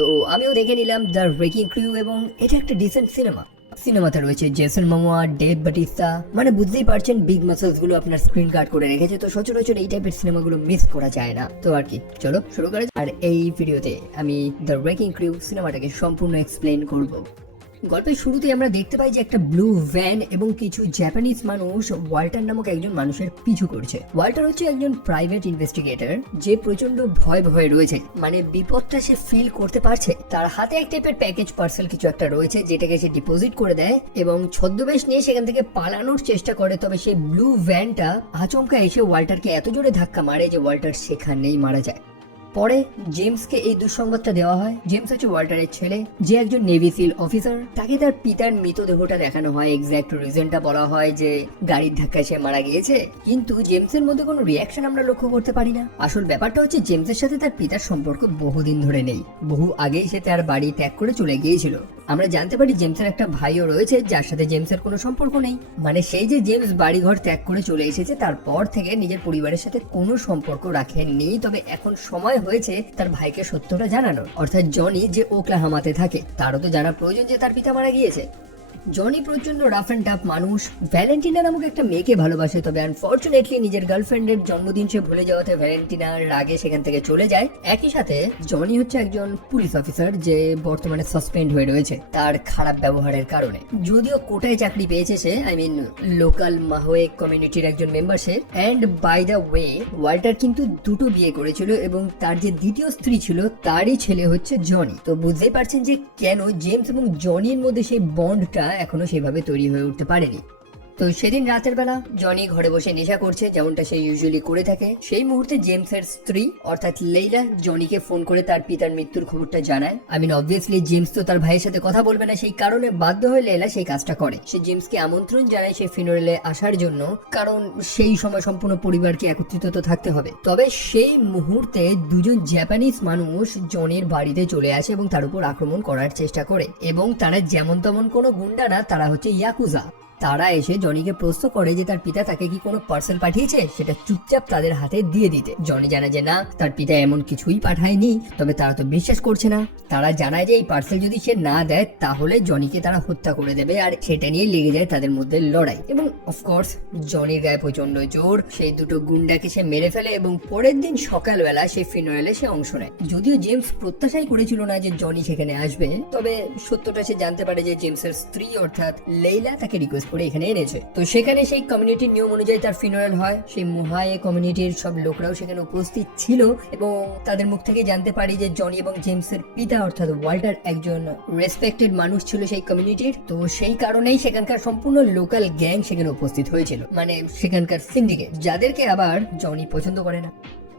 তো আমিও দেখে নিলাম দ্য রেকিং ক্রিউ এবং এটা একটা ডিসেন্ট সিনেমাতে রয়েছে জেসন মোমোয়া, ডেভ বাটিস্তা, মানে বুঝতেই পারছেন বিগ মাসলস গুলো আপনার স্ক্রিন কার্ড করে রেখেছে। তো সচরাচর এই টাইপের সিনেমাগুলো মিস করা যায় না। তো আর কি, চলো শুরু করা যাক। আর এই ভিডিওতে আমি দ্য রেকিং ক্রিউ সিনেমাটাকে সম্পূর্ণ এক্সপ্লেন করব। গল্পের শুরুতে আমরা দেখতে পাই যে একটা ব্লু ভ্যান এবং কিছু জাপানিজ মানুষ ওয়াল্টার নামক একজন মানুষের পিছু করছে। ওয়াল্টার হচ্ছে একজন প্রাইভেট ইনভেস্টিগেটর যে প্রচন্ড ভয়ে রয়েছে, মানে বিপদটা সে ফিল করতে পারছে। তার হাতে এক টাইপের প্যাকেজ পার্সেল কিছু একটা রয়েছে যেটাকে সে ডিপোজিট করে দেয় এবং ছদ্মবেশ নিয়ে সেখান থেকে পালানোর চেষ্টা করে। তবে সেই ব্লু ভ্যানটা আচমকা এসে ওয়াল্টারকে এত জোরে ধাক্কা মারে যে ওয়াল্টার সেখানেই মারা যায়। পরে জেমসকে এই দুঃসংবাদটা দেওয়া হয়। জেমস হচ্ছে ওয়াল্টারের ছেলে, যে একজন নেভি সিল অফিসার। তাকে তার পিতার মৃতদেহটা দেখানো হয়, এক্স্যাক্ট রিজনটা বলা হয় যে গাড়ির ধাক্কায় সে মারা গিয়েছে, কিন্তু জেমসের মধ্যে কোনো রিয়াকশন আমরা লক্ষ্য করতে পারি না। আসল ব্যাপারটা হচ্ছে জেমসের সাথে তার পিতার সম্পর্ক বহুদিন ধরে নেই, বহু আগেই সে তার বাড়ি ত্যাগ করে চলে গিয়েছিল। আমরা জানতে পারি জেমসের একটা ভাইও রয়েছে যার সাথে জেমসের কোনো সম্পর্ক নেই। মানে সেই যে জেমস বাড়িঘর ত্যাগ করে চলে এসেছে তারপর থেকে নিজের পরিবারের সাথে কোনো সম্পর্ক রাখেননি। তবে এখন সময় হয়েছে তার ভাইকে সত্যটা জানানোর, অর্থাৎ জনি যে ওকলাহামাতে থাকে তারও তো জানা প্রয়োজন যে তার পিতা মারা গিয়েছে। জনি প্রচন্ড রাফ অ্যান্ড টাফ মানুষ, ভ্যালেন্টিনা নামক একটা মেয়েকে ভালোবাসে। তবে আনফরচুনেটলি নিজের গার্লফ্রেন্ডের জন্মদিন সে ভুলে যাওয়াতে ভ্যালেন্টিনার রাগে সেখান থেকে চলে যায়। একই সাথে জনি হচ্ছে একজন পুলিশ অফিসার যে বর্তমানে সাসপেন্ড হয়ে রয়েছে তার খারাপ ব্যবহারের কারণে। যদিও কোটায় চাকরি পেয়েছে সে, লোকাল মাহোয়ে কমিউনিটির একজন মেম্বার সে। And by the way Walter কিন্তু দুটো বিয়ে করেছিল এবং তার যে দ্বিতীয় স্ত্রী ছিল তারই ছেলে হচ্ছে জনি। তো বুঝতেই পারছেন যে কেন জেমস এবং জনির মধ্যে সেই বন্ডটা এখনো সেভাবে তৈরি হয়ে উঠতে পারেনি। তো সেদিন রাতের বেলা জনি ঘরে বসে নেশা করছে, যেমনটা সে ইউজুয়ালি করে থাকে। সেই মুহূর্তে জেমসের স্ত্রী অর্থাৎ লেইলা জনিকে ফোন করে তার পিতার মৃত্যুর খবরটা জানায়। অবভিয়াসলি জেমস তো তার ভাইয়ের সাথে কথা বলবে না, সেই কারণে বাধ্য হয়ে লেইলা সেই কাজটা করে। সে জেমসকে আমন্ত্রণ জানায় সেই ফিনারেলে আসার জন্য, কারণ সেই সময় সম্পূর্ণ পরিবারকে একত্রিত তো থাকতে হবে। তবে সেই মুহূর্তে দুজন জাপানিজ মানুষ জনির বাড়িতে চলে আসে এবং তার উপর আক্রমণ করার চেষ্টা করে। এবং তারা যেমন তেমন কোনো গুন্ডা না, তারা হচ্ছে ইয়াকুজা। তারা এসে জনিকে প্রশ্ন করে যে তার পিতা তাকে কি কোনো পার্সেল পাঠিয়েছে, সেটা চুপচাপ তাদের হাতে দিয়ে দিতে। জনি জানায় যে না, তার পিতা এমন কিছুই পাঠায়নি। তবে তারা তো বিশ্বাস করছে না। তারা জানায় যে এই পার্সেল যদি সে না দেয় তাহলে জনিকে তারা হত্যা করে দেবে, আর সেটা নিয়ে লেগে যায় তাদের মধ্যে লড়াই। এবং অফকোর্স জনির গায়ে প্রচন্ড জোর, সেই দুটো গুন্ডাকে সে মেরে ফেলে এবং পরের দিন সকালবেলা সেই ফিনারেলে সে অংশ নেয়। যদিও জেমস প্রত্যাশাই করেছিল না যে জনি সেখানে আসবে, তবে সত্যটা সে জানতে পারে যে জেমসের স্ত্রী অর্থাৎ লেইলা তাকে রিকোয়েস্ট করে এখানে এনেছে। তো সেখানে সেই কমিউনিটির নিয়ম অনুযায়ী তার ফিনারেল হয়। সেই মুহায়ে কমিউনিটির সব লোকরাও সেখানে উপস্থিত ছিল এবং তাদের মুখ থেকে জানতে পারি যে জনি এবং জেমসের পিতা অর্থাৎ ওয়াল্টার একজন রেসপেক্টেড মানুষ ছিল সেই কমিউনিটির। তো সেই কারণেই সেখানকার সম্পূর্ণ লোকাল গ্যাং সেখানে উপস্থিত হয়েছিল, মানে সেখানকার সিন্ডিকেট, যাদেরকে আবার জনি পছন্দ করে না।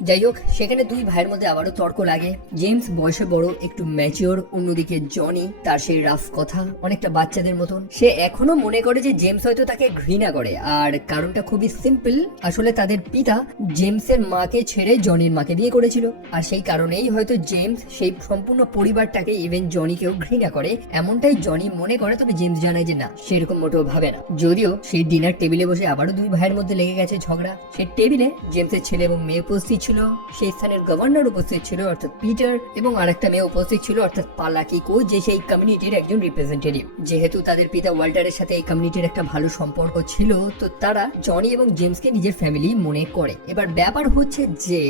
যাই হোক, সেখানে দুই ভাইয়ের মধ্যে আবারও তর্ক লাগে। জেমস বয়সে বড়, একটু ম্যাচিওর, অন্যদিকে জনি তার সেই রাফ কথা, অনেকটা বাচ্চাদের মতন। সে এখনো মনে করে যে জেমস হয়তো তাকে ঘৃণা করে, আর কারণটা খুবই সিম্পল। আসলে তাদের পিতা জেমসের মাকে ছেড়ে জনির মাকে বিয়ে করেছিল, আর সেই কারণেই হয়তো জেমস সেই সম্পূর্ণ পরিবারটাকে, ইভেন জনিকেও ঘৃণা করে, এমনটাই জনি মনে করে। তবে জেমস জানায় যে না, সেরকম মোটেও ভাবে না। যদিও সেই ডিনার টেবিলে বসে আবারও দুই ভাইয়ের মধ্যে লেগে গেছে ঝগড়া। সেই টেবিলে জেমসের ছেলে এবং মেয়ে উপস্থিত ছিল, সেই স্থানের গভর্নর উপস্থিত ছিল অর্থাৎ পিটার, এবং আরেকটা মেয়ে উপস্থিত ছিল অর্থাৎ পালাকিকো, যে সেই কমিউনিটির একজন রিপ্রেজেন্টেটিভ। যেহেতু তাদের পিতা ওয়াল্টারের সাথে এই কমিউনিটির একটা ভালো সম্পর্ক ছিল, তো তারা জনি এবং জেমসকে নিজের ফ্যামিলি মনে করে। এবার ব্যাপার হচ্ছে যে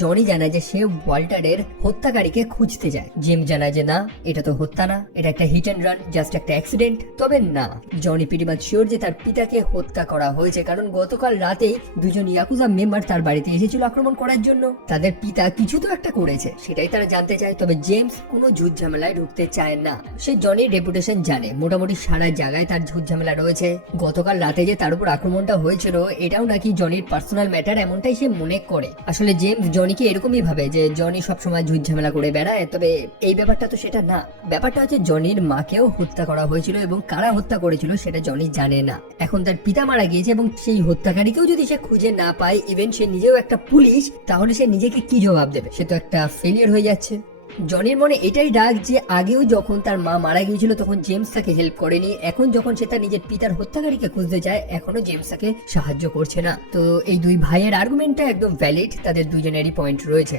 জনি জানায় যে সে ওয়াল্টারের হত্যাকারীকে খুঁজতে যায়। জেমস জানায় যে না, এটা তো হত্যা না, এটা একটা হিট অ্যান্ড রান, জাস্ট একটা অ্যাক্সিডেন্ট। তবে না, জনি প্রিটি মাচ শিওর যে তার পিতাকে হত্যা করা হয়েছে, কারণ গতকাল রাতেই দুজন ইয়াকুজা মেম্বার তার বাড়িতে এসেছিল আক্রমণ করার জন্য। তাদের পিতা কিছু তো একটা করেছে, সেটাই তারা জানতে চায়। তবে জেমস কোনো ঝুট ঝামেলায় ঢুকতে চায় না। সে জনির রেপুটেশন জানে, মোটামুটি সারা জায়গায় তার ঝুট ঝামেলা রয়েছে। গতকাল রাতে যে তার উপর আক্রমণটা হয়েছিল এটাও নাকি জনির পার্সোনাল ম্যাটার, এমনটাই সে মনে করে। আসলে জেমস জনিকে এরকমই ভাবে যে জনি সবসময় ঝুট ঝামেলা করে বেড়ায়। তবে এই ব্যাপারটা তো সেটা না। ব্যাপারটা হচ্ছে জনির মাকেও হত্যা করা হয়েছিল এবং কারা হত্যা করেছিল সেটা জনি জানে না। এখন তার পিতা মারা গিয়েছে এবং সেই হত্যাকারীকেও যদি সে খুঁজে না পায়, ইভেন সে নিজেও একটা পুলিশ, তাহলে সে নিজেকে কি জবাব দেবে? সে তো একটা ফেলিয়ার হয়ে যাচ্ছে। জনির মনে এটাই ডাক যে আগেও যখন তার মা মারা গিয়েছিল তখন জেমস তাকে হেল্প করেনি, এখন যখন সে তার নিজের পিতার হত্যাকারীকে খুঁজতে যায় এখনো জেমস তাকে সাহায্য করছে না। তো এই দুই ভাইয়ের আর্গুমেন্টটা একদম ভ্যালিড, তাদের দুজনেরই পয়েন্ট রয়েছে।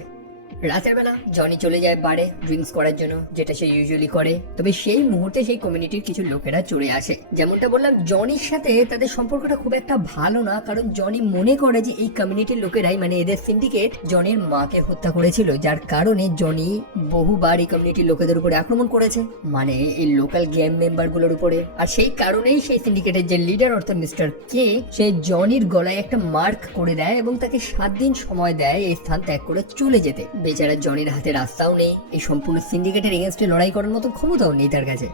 রাতের বেলা জনি চলে যায় বারে ড্রিঙ্কস করার জন্য, যেটা সে ইউজুয়ালি করে। তবে সেই মুহূর্তে সেই কমিউনিটির কিছু লোকেরা চলে আসে। যেমনটা বললাম, জনির সাথে তাদের সম্পর্কটা খুব একটা ভালো না, কারণ জনি মনে করে যে এই কমিউনিটির লোকেরাই মানে এদের সিন্ডিকেট জনির মাকে হত্যা করেছিল, যার কারণে জনি বহুবার এই কমিউনিটির লোকেদের উপরে আক্রমণ করেছে, মানে এই লোকাল গ্যাং মেম্বার গুলোর উপরে। আর সেই কারণেই সেই সিন্ডিকেটের যে লিডার অর্থাৎ মিস্টার কে, সে জনির গলায় একটা মার্ক করে দেয় এবং তাকে 7 দিন সময় দেয় এই স্থান ত্যাগ করে চলে যেতে। বেচারা জনির হাতে রাস্তাও নেই, এই সম্পূর্ণ সিন্ডিকেটের এগেনস্টে লড়াই করার মতো ক্ষমতাও নেই তার কাছে।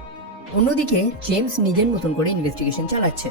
অন্যদিকে জেমস নিজের মতন করে ইনভেস্টিগেশন চালাচ্ছে।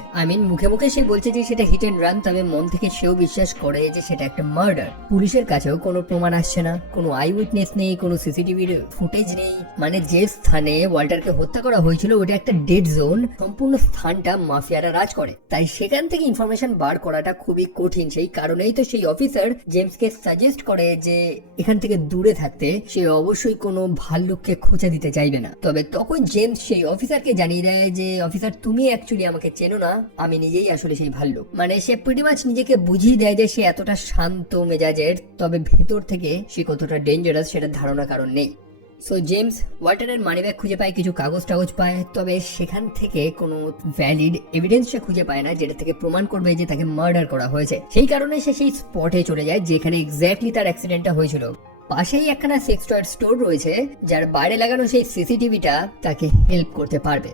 মুখে মুখে সে বলছে যে সেটা হিট এন্ড রান, তবে মন থেকে সেও বিশ্বাস করে যে সেটা একটা মার্ডার। পুলিশের কাছেও কোনো প্রমাণ আসছে না, কোনো আই উইটনেস নেই, কোনো সিসিটিভির ফুটেজ নেই। মানে যে স্থানে ওয়াল্টারকে হত্যা করা হয়েছিল ওটা একটা ডেড জোন, সম্পূর্ণ স্থানটা মাফিয়ারা রাজ করে, তাই সেখান থেকে ইনফরমেশন বার করাটা খুবই কঠিন। সেই কারণেই তো সেই অফিসার জেমসকে সাজেস্ট করে যে এখান থেকে দূরে থাকতে। সে অবশ্যই কোনো ভাল্লুককে খোঁচা দিতে চাইবে না। তবে তখন জেমস সেই অফিসারকে জানিয়ে দেয় যে অফিসার, তুমি অ্যাকচুয়ালি আমাকে চেনো না, আমি নিজেই আসলে সেই ভাল্লুক। মানে সে প্রিটি মাচ নিজেকে বুঝিয়ে দেয় যে সে এতটা শান্ত মেজাজের, তবে ভেতর থেকে সে কতটা ডেঞ্জারাস সেটা ধারণা কারণ নেই। সো জেমস ওয়াল্টারের মানিব্যাগ খুঁজে পায়, কিছু কাগজ টাগজ পায়, তবে সেখান থেকে কোনো ভ্যালিড এভিডেন্স সে খুঁজে পায় না যেটা থেকে প্রমাণ করবে যে তাকে মার্ডার করা হয়েছে। সেই কারণে সে সেই স্পটে চলে যায় যেখানে এক্স্যাক্টলি তার অ্যাক্সিডেন্টটা হয়েছিল। পাশেই একখানা সেক্স টয়ের স্টোর রয়েছে, যার বাইরে লাগানো সেই সিসিটিভিটা তাকে হেল্প করতে পারবে।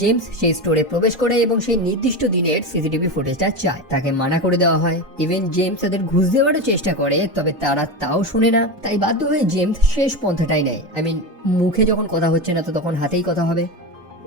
জেমস সেই স্টোরে প্রবেশ করে এবং সেই নির্দিষ্ট দিনের সিসিটিভি ফুটেজটা চায়। তাকে মানা করে দেওয়া হয়। ইভেন জেমস তাদের ঘুষ দেওয়ারও চেষ্টা করে, তবে তারা তাও শুনে না। তাই বাধ্য হয়ে জেমস শেষ পন্থাটাই নেয়। মুখে যখন কথা হচ্ছে না তো তখন হাতেই কথা হবে।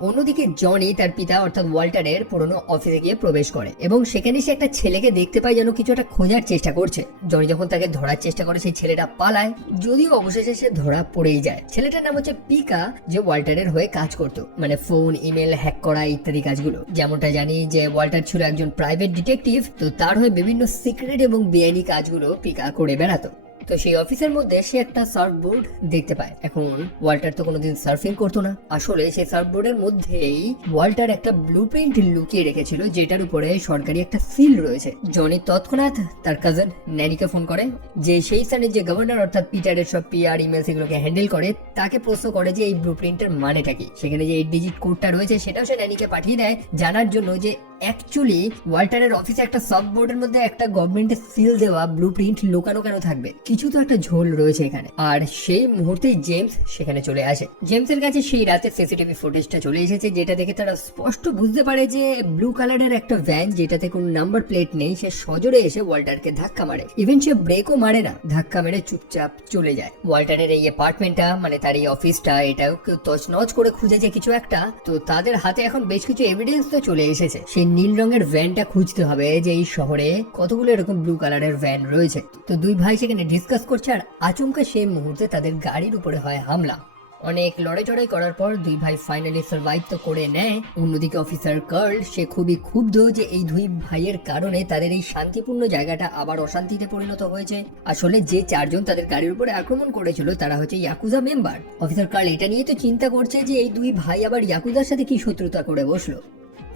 অন্যদিকে জনি তার পিতা অর্থাৎ ওয়াল্টারের পুরনো অফিসে গিয়ে প্রবেশ করে এবং সেখানে সে একটা ছেলেকে দেখতে পায় যেন কিছু একটা খোঁজার চেষ্টা করছে। জনি যখন তাকে ধরার চেষ্টা করে সেই ছেলেটা পালায়, যদিও অবশেষে সে ধরা পড়েই যায়। ছেলেটার নাম হচ্ছে পিকা, যে ওয়াল্টারের হয়ে কাজ করতো, মানে ফোন ইমেল হ্যাক করা ইত্যাদি কাজগুলো। যেমনটা জানি যে ওয়াল্টার ছিল একজন প্রাইভেট ডিটেকটিভ, তো তার হয়ে বিভিন্ন সিক্রেট এবং বেআইনি কাজগুলো পিকা করে বেড়াতো। তো সেই অফিসের মধ্যে সে একটা সার্ফবোর্ড দেখতে পায়। এখন ওয়াল্টার তো কোনোদিন সার্ফিং করতো না, আসলে সেই সার্ফবোর্ডের মধ্যেই ওয়াল্টার একটা ব্লুপ্রিন্ট লুকিয়ে রেখেছিল, যেটার উপরে সরকারি একটা সিল রয়েছে। জনি তৎক্ষণাৎ তার কাজিন ন্যানিকে ফোন করে, যে সেই স্থানের যে গভর্নর অর্থাৎ পিটারের সব পিআর ইমেল সেগুলোকে হ্যান্ডেল করে, তাকে প্রশ্ন করে যে এই ব্লুপ্রিন্টের মানেটা কি। সেখানে যে 8 ডিজিট কোডটা রয়েছে সেটাও সে ন্যানিকে পাঠিয়ে দেয়, জানার জন্য যে অ্যাকচুয়ালি ওয়াল্টারের অফিসে একটা সাববোর্ডের মধ্যে একটা গভর্নমেন্টের সিল দেওয়া ব্লুপ্রিন্ট লুকানো কেন থাকবে, কিছু তো একটা ঝোল রয়েছে এখানে। আর সেই মুহূর্তেই জেমস সেখানে চলে আসে। জেমসের কাছে সেই রাতে সিসিটিভি ফুটেজটা চলে এসেছে, যেটা দেখে তারা স্পষ্ট বুঝতে পারে যে ব্লু কালারের একটা ভ্যান যেটাতে কোনো নাম্বার প্লেট নেই, সে সজোরে এসে ওয়াল্টারকে ধাক্কা মারে। ইভেন সে ব্রেকও মারে না, ধাক্কা মেরে চুপচাপ চলে যায়। ওয়াল্টারের এই অ্যাপার্টমেন্টটা মানে তার এই অফিসটা, এটাও কেউ তছনছ করে খুঁজেছে কিছু একটা। তো তাদের হাতে এখন বেশ কিছু এভিডেন্স তো চলে এসেছে। সেই নীল রঙের ভ্যানটা খুঁজতে হবে যে এই শহরে কতগুলো এরকম ব্লু কালারের ভ্যান রয়েছে। তো দুই ভাই সেখানে ডিসকাস করছে, আর আচমকা সেই মুহূর্তে তাদের গাড়ির উপরে হয় হামলা। অনেক লড়াই চড়াই করার পর দুই ভাই ফাইনালি সার্ভাইভ তো করে নেয়। অন্যদিকে অফিসার কার্ল সে খুবই ক্ষুব্ধ যে এই দুই ভাইয়ের কারণে তাদের এই শান্তিপূর্ণ জায়গাটা আবার অশান্তিতে পরিণত হয়েছে। আসলে যে 4 জন তাদের গাড়ির উপরে আক্রমণ করেছিল তারা হচ্ছে ইয়াকুজা মেম্বার। অফিসার কার্ল এটা নিয়ে তো চিন্তা করছে যে এই দুই ভাই আবার ইয়াকুজার সাথে কি শত্রুতা করে বসলো।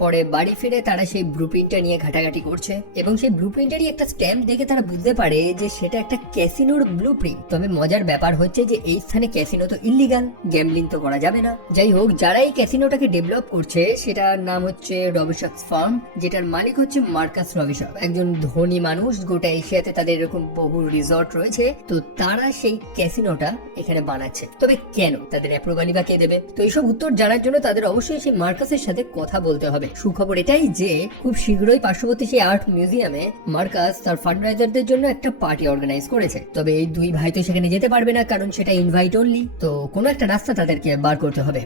পরে বাড়ি ফিরে তারা সেই ব্লুপ্রিন্টটা নিয়ে ঘাটাঘাটি করছে এবং সেই ব্লুপ্রিন্টেরই একটা স্ট্যাম্প দেখে তারা বুঝতে পারে যে সেটা একটা ক্যাসিনোর ব্লুপ্রিন্ট। তবে মজার ব্যাপার হচ্ছে যে এই স্থানে ক্যাসিনো তো ইল্লিগাল, গ্যাম্বলিং তো করা যাবে না। যাই হোক, যারা এই ক্যাসিনোটাকে ডেভেলপ করছে সেটার নাম হচ্ছে রবিশক্স ফার্ম, যেটার মালিক হচ্ছে মার্কাস রবিশক, একজন ধনী মানুষ। গোটা এশিয়াতে তাদের এরকম বহু রিসর্ট রয়েছে, তো তারা সেই ক্যাসিনোটা এখানে বানাচ্ছে। তবে কেন, তাদের অ্যাপ্রুভালই বা কে দেবে? তো এইসব উত্তর জানার জন্য তাদের অবশ্যই সেই মার্কাসের সাথে কথা বলতে হবে। সুখবর এটাই যে খুব শীঘ্রই পার্শ্ববর্তী সেই আর্ট মিউজিয়ামে মার্কাস তার ফান্ডরাইজারদের জন্য একটা পার্টি অর্গানাইজ করেছে। তবে এই দুই ভাই তো সেখানে যেতে পারবে না, কারণ সেটা ইনভাইট অনলি। তো কোনো একটা রাস্তা তাদেরকে বার করতে হবে।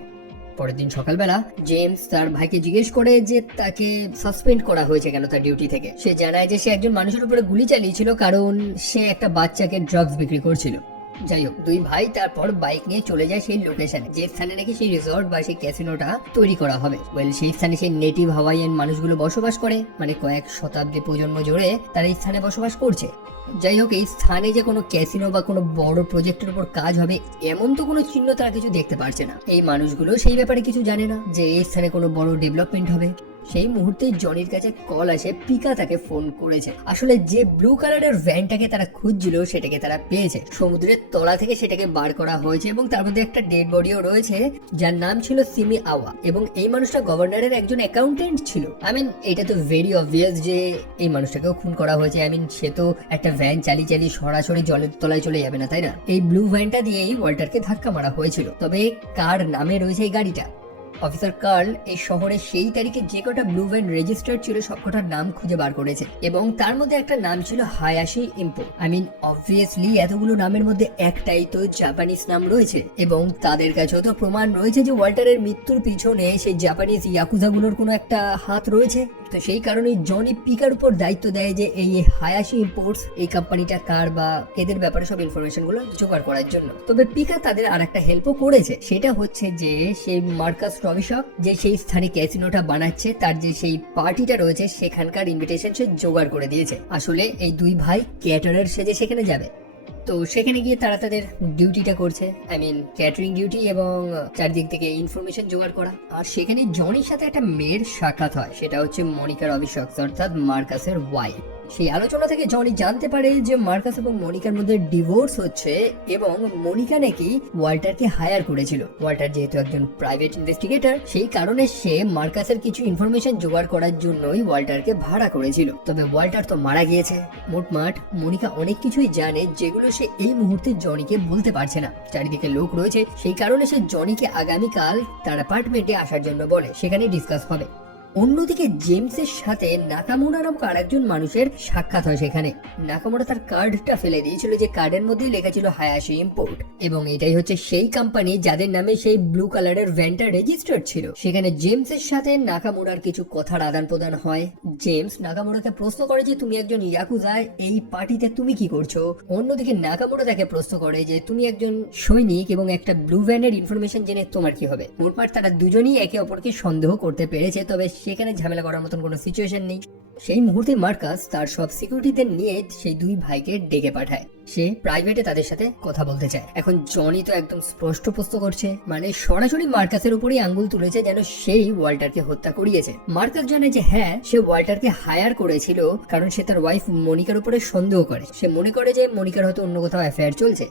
পরের দিন সকালবেলা জেমস তার ভাইকে জিজ্ঞেস করে যে তাকে সাসপেন্ড করা হয়েছে কেন তার ডিউটি থেকে। সে জানায় যে সে একজন মানুষের উপরে গুলি চালিয়েছিল কারণ সে একটা বাচ্চাকে ড্রাগস বিক্রি করছিল। যাই হোক, দুই ভাই তারপর বাইক নিয়ে চলে যায় সেই লোকেশনে, যে স্থানে নাকি সেই রিসর্ট বা সেই ক্যাসিনোটা তৈরি করা হবে। সেই স্থানে সেই নেটিভ হাওয়াইয়ান মানুষগুলো বসবাস করে, মানে কয়েক শতাব্দী প্রজন্ম জুড়ে তারা এই স্থানে বসবাস করছে। যাই হোক, এই স্থানে যে কোনো ক্যাসিনো বা কোনো বড় প্রজেক্টের উপর কাজ হবে এমন তো কোনো চিহ্ন তারা কিছু দেখতে পারছে না। এই মানুষগুলো সেই ব্যাপারে কিছু জানে না যে এই স্থানে কোনো বড় ডেভেলপমেন্ট হবে। সেই মুহূর্তে জনির কাছে কল আসে, পিকা তাকে ফোন করেছে। আসলে যে ব্লু কালারের ভ্যানটাকে তারা খুঁজছিল সেটাকে তারা পেয়েছে। সমুদ্রের তলা থেকে সেটাকে বার করা হয়েছে এবং তার মধ্যে একটা ডেড বডিও রয়েছে যার নাম ছিল সিমি আওয়া, এবং এই মানুষটা গভর্নরের একজন অ্যাকাউন্টেন্ট ছিল। এটা তো ভেরি অবভিয়াস যে এই মানুষটাকেও খুন করা হয়েছে। সে তো একটা ভ্যান চালিয়ে চালিয়ে সরাসরি জলের তলায় চলে যাবে না, তাই না? এই ব্লু ভ্যানটা দিয়েই ওয়াল্টারকে ধাক্কা মারা হয়েছিল। তবে কার নামে রয়েছে এই গাড়িটা? অফিসার কার্ল এই শহরে সেই তারিখে যে কটা ব্লু ভ্যান রেজিস্টার্ড ছিল সবকটার নাম খুঁজে বার করেছে, এবং তার মধ্যে একটা নাম ছিল হায়াশি ইম্পো। অবভিয়াসলি এতগুলো নামের মধ্যে একটাই তো জাপানিজ নাম রয়েছে, এবং তাদের কাছেও তো প্রমাণ রয়েছে যে ওয়াল্টারের মৃত্যুর পিছনে সেই জাপানিজ ইয়াকুজাগুলোর কোনো একটা হাত রয়েছে। তো সেই কারণে জনি পিকার উপর দায়িত্ব দেয় যে এই হায়াশি ইম্পোর্টস এই কোম্পানিটা কার বা এদের ব্যাপারে সব ইনফরমেশন গুলো জোগাড় করার জন্য। তবে পিকা তাদের আর একটা হেল্পও করেছে, সেটা হচ্ছে যে সেই মার্কাস রবিশক যে সেই স্থানে ক্যাসিনোটা বানাচ্ছে তার যে সেই পার্টিটা রয়েছে সেখানকার ইনভিটেশন সে জোগাড় করে দিয়েছে। আসলে এই দুই ভাই ক্যাটারার সেজে সেখানে যাবে, তো সেখানে গিয়ে তারা তাদের ডিউটিটা করছে, ক্যাটারিং ডিউটি এবং চারদিক থেকে ইনফরমেশন জোগাড় করা। আর সেখানে জনির সাথে একটা মেয়ের সাক্ষাৎ হয়, সেটা হচ্ছে মনিকা রবিশক অর্থাৎ মার্কাসের ওয়াইফ। সেই আলোচনা থেকে জনি জানতে পারে যে মার্কাস এবং মনিকার মধ্যে ডিভোর্স হচ্ছে, এবং মনিকা নাকি ওয়াল্টারকে হায়ার করেছিল। ওয়াল্টার যেহেতু একজন প্রাইভেট ইনভেস্টিগেটর, সেই কারণে সে মার্কাসের কিছু ইনফরমেশন জোগাড় করার জন্যই ওয়াল্টারকে ভাড়া করেছিল। তবে ওয়াল্টার তো মারা গিয়েছে। মোটমাট মনিকা অনেক কিছুই জানে যেগুলো সে এই মুহূর্তে জনিকে বলতে পারছে না। চারিদিকে লোক রয়েছে, সেই কারণে সে জনিকে আগামীকাল তার অ্যাপার্টমেন্টে আসার জন্য বলে, সেখানে ডিসকাস হবে। অন্যদিকে জেমসের সাথে নাকামুরা নামক আরেকজন মানুষের সাক্ষাৎ হয়। সেখানে নাকামুরা তার কার্ডটা ফেলে দিয়েছিল, যে কার্ডের মধ্যেই লেখা ছিল হায়াশি ইম্পোর্ট, এবং এটাই হচ্ছে সেই কোম্পানি যাদের নামে সেই ব্লু কালারের ভ্যানটা রেজিস্টার্ড ছিল। সেখানে জেমসের সাথে নাকামুরার কিছু কথার আদান প্রদান হয়। জেমস নাকামুরাকে প্রশ্ন করে যে তুমি একজন ইয়াকুজা, এই পার্টিতে তুমি কি করছো? অন্যদিকে নাকামুরা তাকে প্রশ্ন করে যে তুমি একজন সৈনিক এবং একটা ব্লু ভ্যানের ইনফরমেশন জেনে তোমার কি হবে? মোটমাট তারা দুজনই একে অপরকে সন্দেহ করতে পেরেছে, তবে সেখানে ঝামেলা করার মতন কোনো সিচুয়েশন নেই। সেই মুহূর্তে মার্কাস তার সব সিকিউরিটিদের নিয়ে সেই দুই ভাইকে ডেকে পাঠায়। সে প্রাইভেটে তাদের সাথে কথা বলতে চায়। এখন জনি তো একদম স্পষ্ট প্রশ্ন করছে, সরাসরি মার্কাসের উপরই আঙ্গুল তুলেছে যেন সেই ওয়াল্টারকে হত্যা করিয়েছে। মার্কাস জানে যে হ্যাঁ, সে ওয়াল্টারকে হায়ার করেছিল কারণ সে তার ওয়াইফ মনিকার উপরে সন্দেহ করে। সে মনে করে যে মনিকার হয়তো অন্য কোথাও অ্যাফেয়ার চলছে।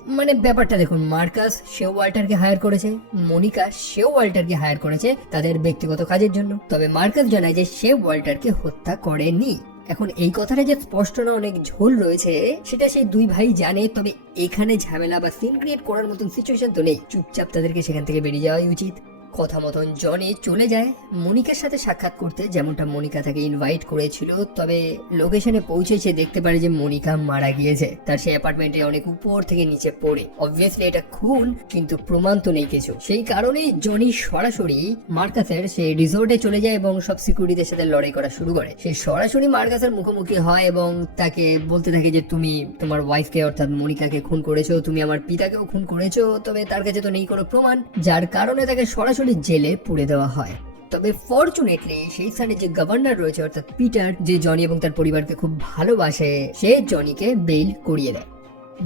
ব্যাপারটা দেখুন, মার্কাস সেও ওয়াল্টারকে হায়ার করেছে, মনিকা সেও ওয়াল্টারকে হায়ার করেছে তাদের ব্যক্তিগত কাজের জন্য। তবে মার্কাস জানায় যে সে ওয়াল্টারকে হত্যা করেনি। এখন এই কথাটা যে স্পষ্ট না, অনেক ঝোল রয়েছে, সেটা সেই দুই ভাই জানে। তবে এখানে ঝামেলা বা সিন ক্রিয়েট করার মতন সিচুয়েশন তো নেই, চুপচাপ তাদেরকে সেখান থেকে বেরিয়ে যাওয়াই উচিত। কথা মতন জনি চলে যায় মনিকার সাথে সাক্ষাৎ করতে, যেমনটা মনিকা তাকে ইনভাইট করেছিল। তবে লোকেশনে পৌঁছে সে দেখতে পারে যে মনিকা মারা গিয়েছে, তার সেই অ্যাপার্টমেন্টে অনেক উপর থেকে নিচে পড়ে। অবভিয়াসলি এটা খুন, কিন্তু প্রমাণ তো নেই কিছু। সেই কারণেই জনি সরাসরি মার্কাসের সেই রিসোর্টে চলে যায় এবং সব সিকিউরিটিদের সাথে লড়াই করা শুরু করে। সে সরাসরি মার্কাসের মুখোমুখি হয় এবং তাকে বলতে থাকে যে তুমি তোমার ওয়াইফকে অর্থাৎ মনিকাকে খুন করেছো, তুমি আমার পিতাকেও খুন করেছো। তবে তার কাছে তো নেই কোনো প্রমাণ, যার কারণে তাকে সরাসরি জেলে পুড়ে দেওয়া হয়। তবে ফরচুনেটলি সেই স্থানে যে গভর্নর রয়েছে অর্থাৎ পিটার, যে জনি এবং তার পরিবারকে খুব ভালোবাসে, সে জনিকে বেইল করিয়ে দেয়।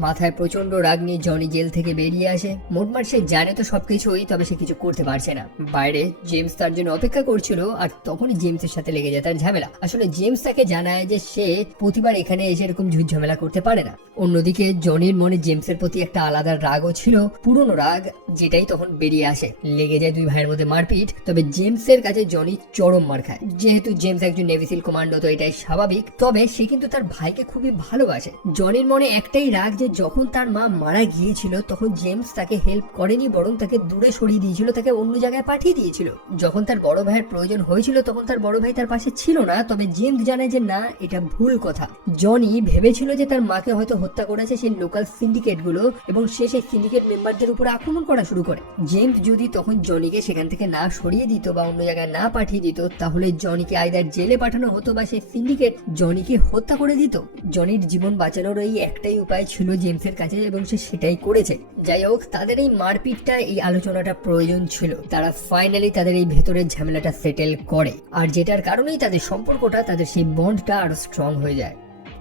মাথায় প্রচন্ড রাগ নিয়ে জনি জেল থেকে বেরিয়ে আসে। মোটমাট সে জানে তো সবকিছুই, তবে সে কিছু করতে পারছে না। বাইরে জেমস তার জন্য অপেক্ষা করছিল, আর তখনই জেমসের সাথে লেগে যায় তার ঝামেলা। আসলে জেমস তাকে জানায় যে সে প্রতিবার এখানে এসে এরকম ঝামেলা করতে পারে না। অন্যদিকে জনির মনে জেমসের প্রতি একটা আলাদা রাগও ছিল, পুরনো রাগ, যেটাই তখন বেরিয়ে আসে। লেগে যায় দুই ভাইয়ের মধ্যে মারপিট। তবে জেমসের কাছে জনি চরম মার খায়। যেহেতু জেমস একজন নেভিসিল কমান্ডো, তো এটাই স্বাভাবিক। তবে সে কিন্তু তার ভাইকে খুবই ভালোবাসে। জনির মনে একটাই রাগ যে যখন তার মা মারা গিয়েছিল তখন জেমস তাকে হেল্প করেনি, বরং তাকে দূরে সরিয়ে দিয়েছিল, তাকে অন্য জায়গায় পাঠিয়ে দিয়েছিল। যখন তার বড় ভাইয়ের প্রয়োজন হয়েছিল তখন তার বড় ভাই তার পাশে ছিল না। তবে জেমস জানে যে না, এটা ভুল কথা। জনি ভেবেছিল যে তার মাকে হয়তো হত্যা করেছে সেই লোকাল সিন্ডিকেট গুলো, এবং সে সেই সিন্ডিকেট মেম্বারদের উপরে আক্রমণ করা শুরু করে। জেমস যদি তখন জনিকে সেখান থেকে না সরিয়ে দিত বা অন্য জায়গায় না পাঠিয়ে দিত, তাহলে জনিকে আইদার জেলে পাঠানো হতো বা সেই সিন্ডিকেট জনিকে হত্যা করে দিত। জনির জীবন বাঁচানোর এই একটাই উপায় ছিল জেমসের কাছে, এবং সে সেটাই করেছে। যাই হোক, তাদের এই মারপিটটা, এই আলোচনাটা প্রয়োজন ছিল। তারা ফাইনালি তাদের এই ভেতরের ঝামেলাটা সেটেল করে, আর যেটার কারণেই তাদের সম্পর্কটা, তাদের সেই বন্ডটা আরো স্ট্রং হয়ে যায়।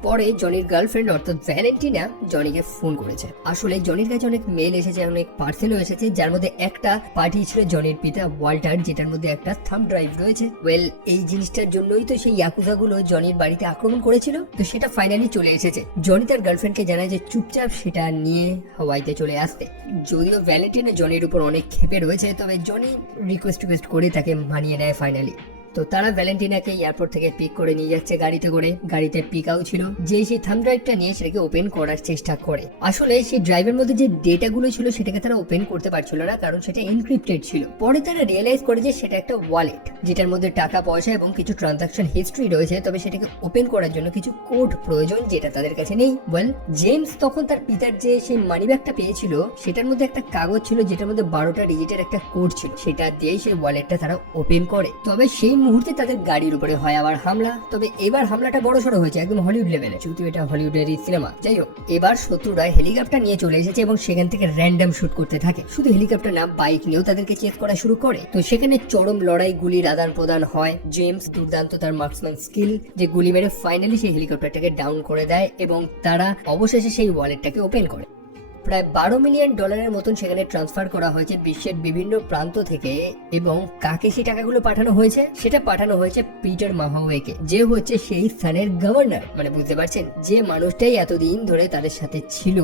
পরে জনির গার্লফ্রেন্ড অর্থাৎ ভ্যালেন্টিনা জনিকে ফোন করেছে। আসলে জনির কাছে অনেক মেল এসেছে, অনেক পার্সেলও এসেছে, যার মধ্যে একটা পাঠিয়েছিল জনির পিতা ওয়াল্টার, যেটার মধ্যে একটা থাম্ব ড্রাইভ রয়েছে। ওয়েল, এই জিনিসটার জন্যই তো সেই ইয়াকুজা গুলো জনির বাড়িতে আক্রমণ করেছিল। তো সেটা ফাইনালি চলে এসেছে। জনি তার গার্লফ্রেন্ডকে জানায় যে চুপচাপ সেটা নিয়ে হাওয়াইতে চলে আসতে। যদিও ভ্যালেন্টিনা জনির উপর অনেক ক্ষেপে রয়েছে, তবে জনি রিকোয়েস্ট করে তাকে মানিয়ে নেয় ফাইনালি। তো তারা ভ্যালেন্টিনাকে এয়ারপোর্ট থেকে পিক করে নিয়ে যাচ্ছে গাড়িতে করে। গাড়িতে পিকাও ছিল, যে সেই থাম্ব ড্রাইভটা নিয়ে সেটাকে ওপেন করার চেষ্টা করে। আসলে সেই ড্রাইভের মধ্যে যে ডেটাগুলো ছিল সেটাকে তারা ওপেন করতে পারছিল না, কারণ সেটা এনক্রিপ্টেড ছিল। পরে তারা রিয়েলাইজ করে যে সেটা একটা ওয়ালেট, যেটার মধ্যে টাকা পয়সা এবং কিছু ট্রানজাকশন হিস্ট্রি রয়েছে, তবে সেটাকে ওপেন করার জন্য কিছু কোড প্রয়োজন, যেটা তাদের কাছে নেই। ওয়েল, জেমস তখন তার পিতার যে সেই মানিব্যাগটা পেয়েছিল সেটার মধ্যে একটা কাগজ ছিল, যেটার মধ্যে 12টা ডিজিটের একটা কোড ছিল। সেটা দিয়েই সেই ওয়ালেটটা তারা ওপেন করে। তবে সেই মুহূর্তে তাদের গাড়ির উপরে হয় আবার হামলা। তবে এবার হামলাটা বড় সড়ো হয়েছে, একদম হলিউড লেভেলে, যেহেতু এটা হলিউডেরই সিনেমা। যাই হোক, এবার শত্রুরা হেলিকপ্টার নিয়ে চলে এসেছে এবং সেখান থেকে র্যান্ডম শুট করতে থাকে। শুধু হেলিকপ্টার না, বাইক নিয়েও তাদেরকে চেক করা শুরু করে। তো সেখানে চরম লড়াই, গুলির আদান প্রদান হয়। জেমস দুর্দান্ত তার মার্কসম্যান স্কিল, যে গুলি মেরে ফাইনালি সেই হেলিকপ্টারটাকে ডাউন করে দেয় এবং তারা অবশেষে সেই ওয়ালেটটাকে ওপেন করে। প্রায় $12 মিলিয়ন মতন সেখানে ট্রান্সফার করা হয়েছে বিশ্বের বিভিন্ন প্রান্ত থেকে। এবং কাকে সেই টাকাগুলো পাঠানো হয়েছে? সেটা পাঠানো হয়েছে পিটার মাহাওয়েকে, যে হচ্ছে সেই স্থানের গভর্নর। মানে বুঝতে পারছেন, যে মানুষটাই এতদিন ধরে তাদের সাথে ছিল,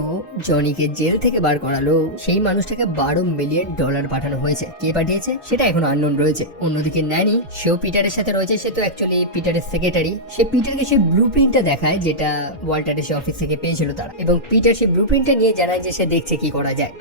জনিকে জেল থেকে বার করালো, সেই মানুষটাকে $12 মিলিয়ন পাঠানো হয়েছে। কে পাঠিয়েছে সেটা এখনো আননোন রয়েছে। অন্যদিকে ন্যানি, সেও পিটারের সাথে রয়েছে। সে তো অ্যাকচুয়ালি পিটারের সেক্রেটারি। সে পিটারকে সেই ব্লুপ্রিন্টটা দেখায়, যেটা ওয়াল্টারের সে অফিস থেকে পেয়েছিল তারা, এবং পিটার সেই ব্লুপ্রিন্টটা নিয়ে জানায় যে সে দেখছে কি করা যায়।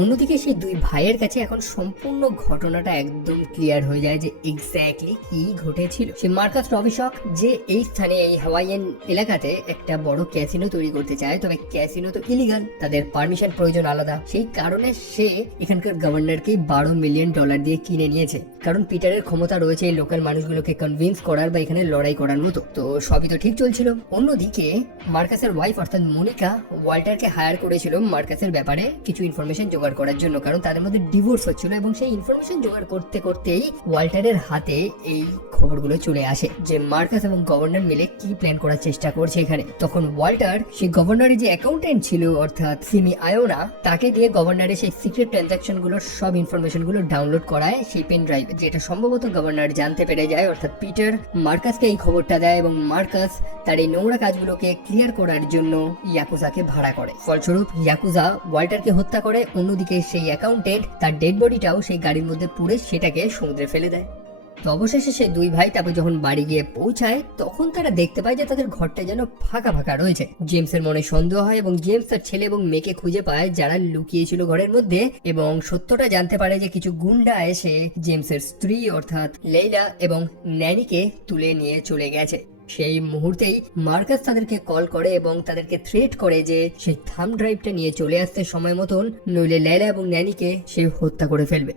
অন্যদিকে সেই দুই ভাইয়ের কাছে এখন সম্পূর্ণ ঘটনাটা একদম ক্লিয়ার হয়ে যায় যে এক্স্যাক্টলি কি ঘটেছিল। সে মার্কাস রবিশক, যে এই স্থানে এই হাওয়াইয়ান এলাকাতে একটা বড় ক্যাসিনো তৈরি করতে চায়, তবে ক্যাসিনো তো ইলিগাল, তাদের পারমিশন প্রয়োজন আলাদা। সেই কারণে সে এখানকার গভর্নরকে $12 মিলিয়ন দিয়ে কিনে নিয়েছে, কারণ পিটারের ক্ষমতা রয়েছে এই লোকাল মানুষগুলোকে কনভিন্স করার বা এখানে লড়াই করার মতো। তো সবই তো ঠিক চলছিল। অন্যদিকে মার্কাসের ওয়াইফ অর্থাৎ মনিকা ওয়াল্টারকে হায়ার করেছিল মার্কাসের ব্যাপারে কিছু ইনফরমেশন জোগাড় করার জন্য, কারণ তাদের মধ্যে ডিভোর্স হচ্ছিল। এবং সেই ইনফরমেশন জোগাড় করতে করতেই ওয়াল্টারের হাতে এই খবরগুলো চলে আসে যে মার্কাস এবং গভর্নর মিলে কি প্ল্যান করার চেষ্টা করছে এখানে। তখন ওয়াল্টার সেই গভর্নরের যে অ্যাকাউন্টেন্ট ছিল অর্থাৎ সিমি আয়োনা, তাকে দিয়ে গভর্নরের সেই সিক্রেট ট্রানজাকশন গুলোর সব ইনফরমেশন গুলো ডাউনলোড করায় সেই পেন ড্রাইভে, যেটা সম্ভবত গভর্নর জানতে পেরে যায়। অর্থাৎ পিটার মার্কাসকে এই খবরটা দেয় এবং মার্কাস তার এই নোংরা কাজগুলোকে ক্লিয়ার করার জন্য ইয়াকুজাকে ভাড়া করে। ফলস্বরূপ ইয়াকুজা ওয়াল্টারকে হত্যা করে। অন্যদিকে সেই অ্যাকাউন্টেন্ট তার ডেড বডিটাও সেই গাড়ির মধ্যে পুড়ে সেটাকে সমুদ্রে ফেলে দেয়। তো অবশেষে সেই দুই ভাই তারপর যখন বাড়ি গিয়ে পৌঁছায়, তখন তারা দেখতে পায় যে তাদের ঘরটা যেন ফাঁকা ফাঁকা রয়েছে। জেমসের মনে সন্দেহ হয় এবং জেমস তার ছেলে এবং মেয়েকে খুঁজে পায়, যারা লুকিয়েছিল ঘরের মধ্যে, এবং সত্যটা জানতে পারে যে কিছু গুন্ডা এসে জেমসের স্ত্রী অর্থাৎ লেইলা এবং ন্যানিকে তুলে নিয়ে চলে গেছে। সেই মুহূর্তেই মার্কাস তাদেরকে কল করে এবং তাদেরকে থ্রেট করে যে সেই থাম্ব ড্রাইভটা নিয়ে চলে আসতে সময় মতন, নইলে লেইলা এবং ন্যানিকে সে হত্যা করে ফেলবে।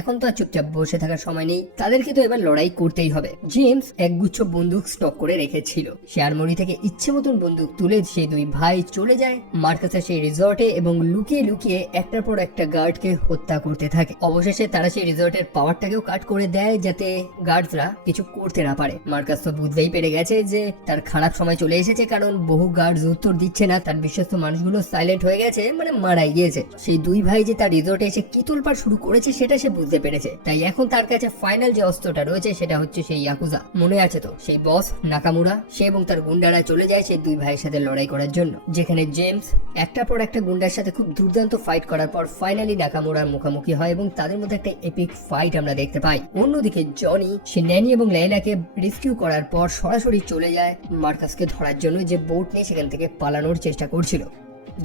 এখন তো আর চুপচাপ বসে থাকার সময় নেই, তাদেরকে তো এবার লড়াই করতেই হবে। জেমস একগুচ্ছ বন্দুক স্টক করে রেখেছিল। সে আরমোরি থেকে ইচ্ছে মতন বন্দুক তুলে সেই দুই ভাই চলে যায় মার্কাসের সেই রিসর্টে এবং লুকিয়ে লুকিয়ে একটার পর একটা গার্ডকে হত্যা করতে থাকে। অবশেষে তারা সেই রিসর্টের পাওয়ারটাকেও কাট করে দেয়, যাতে গার্ডসরা কিছু করতে না পারে। মার্কাস তো বুঝতেই পেরে গেছে যে তার খারাপ সময় চলে এসেছে, কারণ বহু গার্ডস উত্তর দিচ্ছে না, তার বিশ্বস্ত মানুষগুলো সাইলেন্ট হয়ে গেছে, মানে মারাই গিয়েছে। সেই দুই ভাই যে তার রিসর্টে এসে কি তোলপাড় শুরু করেছে সেটা সে বুঝতে পেরেছে। তাই এখন তার কাছে ফাইনাল যে অস্ত্রটা রয়েছে সেটা হচ্ছে সেই ইয়াকুজা। মনে আছে তো সেই বস নাকামুরা? সে এবং তার গুন্ডারা চলে যায় সেই দুই ভাইয়ের সাথে লড়াই করার জন্য, যেখানে জেমস একটার পর একটা গুন্ডার সাথে খুব দুর্দান্ত ফাইট করার পর ফাইনালি নাকামুরার মুখোমুখি হয় এবং তাদের মধ্যে একটা এপিক ফাইট আমরা দেখতে পাই। অন্যদিকে জনি সে ন্যানি এবং লেইলাকে রেস্কিউ করার পর সরাসরি চলে যায় মার্কাসকে ধরার জন্য, যে বোট নিয়ে সেখান থেকে পালানোর চেষ্টা করছিল।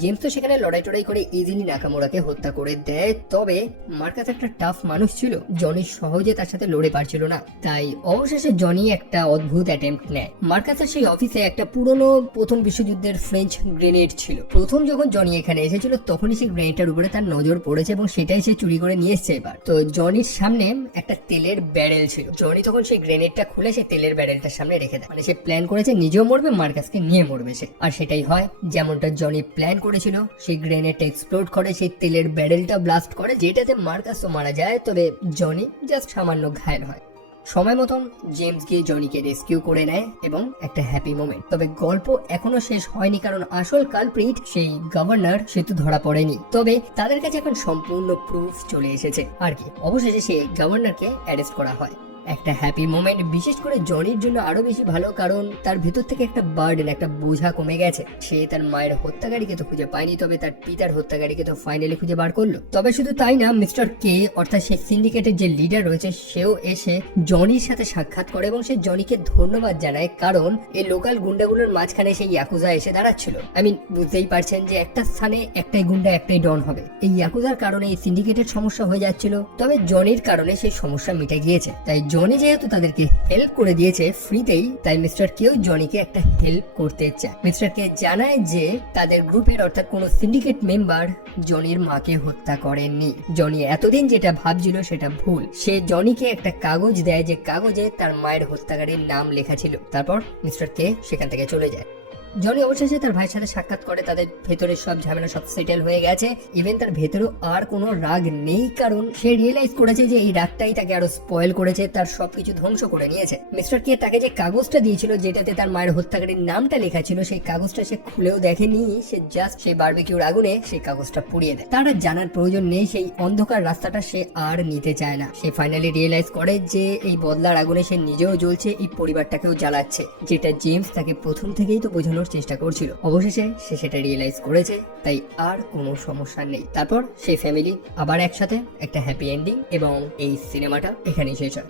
জেমস তো সেখানে লড়াই টড়াই করে ইজিলি নাকামুরাকে হত্যা করে দেয়। তবে মার্কাস একটা টাফ মানুষ ছিল, জনি সহজে তার সাথে লড়ে পারছিল না। তাই অবশেষে জনি একটা অদ্ভুত অ্যাটেম্প্ট নেয়। মার্কাসের সেই অফিসে একটা পুরনো প্রথম বিশ্বযুদ্ধের ফ্রেঞ্চ গ্রেনেড ছিল। প্রথম যখন জনি এখানে এসেছিল তখনই সেই গ্রেনেডটার উপরে তার নজর পড়েছে এবং সেটাই সে চুরি করে নিয়ে এসছে এবার। তো জনির সামনে একটা তেলের ব্যারেল ছিল। জনি তখন সেই গ্রেনেডটা খুলে সেই তেলের ব্যারেলটার সামনে রেখে দেয়। মানে সে প্ল্যান করেছে নিজেও মরবে, মার্কাসকে নিয়ে মরবে সে। আর সেটাই হয়, যেমনটা জনি প্ল্যান করেছিল। সেই গ্রেনেডটা এক্সপ্লোড করে, সেই তেলের ব্যারেলটা ব্লাস্ট করে, যেটাতে মার্কাসও মারা যায়, তবে জনি জাস্ট সামান্য ঘায়ল হয়। সময় মতন জেমস গিয়ে জনিকে রেস্কিউ করে নেয় এবং একটা হ্যাপি মোমেন্ট। তবে গল্প এখনো শেষ হয়নি, কারণ আসল কালপ্রিট সেই গভর্নর সে তো ধরা পড়েনি। তবে তাদের কাছে এখন সম্পূর্ণ প্রুফ চলে এসেছে আর কি। অবশেষে সেই গভর্নরকে অ্যারেস্ট করা হয়। একটা হ্যাপি মোমেন্ট, বিশেষ করে জনির জন্য আরো বেশি ভালো, কারণ তার ভেতর থেকে একটা বার্ডেন, একটা বোঝা কমে গেছে। সে তার মায়ের হত্যাকারীকে তো খুঁজে পায়নি, তবে তার পিতার হত্যাকারীকে তো ফাইনালি খুঁজে বার করলো। তবে শুধু তাই না, মিস্টার কে অর্থাৎ সেই সিন্ডিকেটের যে লিডার রয়েছে সেও এসে জনির সাথে সাক্ষাৎ করে এবং সে জনিকে ধন্যবাদ জানায়, কারণ এই লোকাল গুন্ডাগুলোর মাঝখানে সেই ইয়াকুজা এসে দাঁড়াচ্ছিল। বুঝতেই পারছেন যে একটা স্থানে একটাই গুন্ডা একটাই ডন হবে। এই ইয়াকুজার কারণে এই সিন্ডিকেটের সমস্যা হয়ে যাচ্ছিল, তবে জনির কারণে সেই সমস্যা মিটে গিয়েছে। তাই জনি যেহেতু তাদেরকে হেল্প করে দিয়েছে ফ্রিতেই, তাই মিস্টার কেও জনিকে একটা হেল্প করতে চায়। মিস্টার কে জানায় যে তাদের গ্রুপের অর্থাৎ কোনো সিন্ডিকেট মেম্বার জনির মাকে হত্যা করেননি। জনি এতদিন যেটা ভাবছিল সেটা ভুল। সে জনিকে একটা কাগজ দেয়, যে কাগজে তার মায়ের হত্যাকারীর নাম লেখা ছিল। তারপর মিস্টার কে সেখান থেকে চলে যায়। জনি অবশেষে তার ভাইয়ের সাথে সাক্ষাৎ করে, তাদের ভেতরের সব ঝামেলা সব সেটেল হয়ে গেছে। ইভেন তার ভেতরেও আর কোনো রাগ নেই, কারণ সে রিয়েলাইজ করেছে যে এই রাগটাই তাকে আরো স্পয়েল করেছে, তার সবকিছু ধ্বংস করে নিয়েছে। মিস্টার কে তাকে যে কাগজটা দিয়েছিল যেটাতে তার মায়ের হত্যাকারীর নামটা লেখা ছিল, সেই কাগজটা সে খুলেও দেখেনি। সে জাস্ট সেই বারবিকিউর আগুনে সেই কাগজটা পুড়িয়ে দেয়। তার আর জানার প্রয়োজন নেই, সেই অন্ধকার রাস্তাটা সে আর নিতে চায় না। সে ফাইনালি রিয়েলাইজ করে যে এই বদলার আগুনে সে নিজেও জ্বলছে, এই পরিবারটাকেও জ্বালাচ্ছে, যেটা জেমস তাকে প্রথম থেকেই তো বোঝানোর চেষ্টা করছিল। অবশেষে সে সেটা রিয়েলাইজ করেছে, তাই আর কোনো সমস্যা নেই। তারপর সেই ফ্যামিলি আবার একসাথে, একটা হ্যাপি এন্ডিং, এবং এই সিনেমাটা এখানেই শেষ হয়।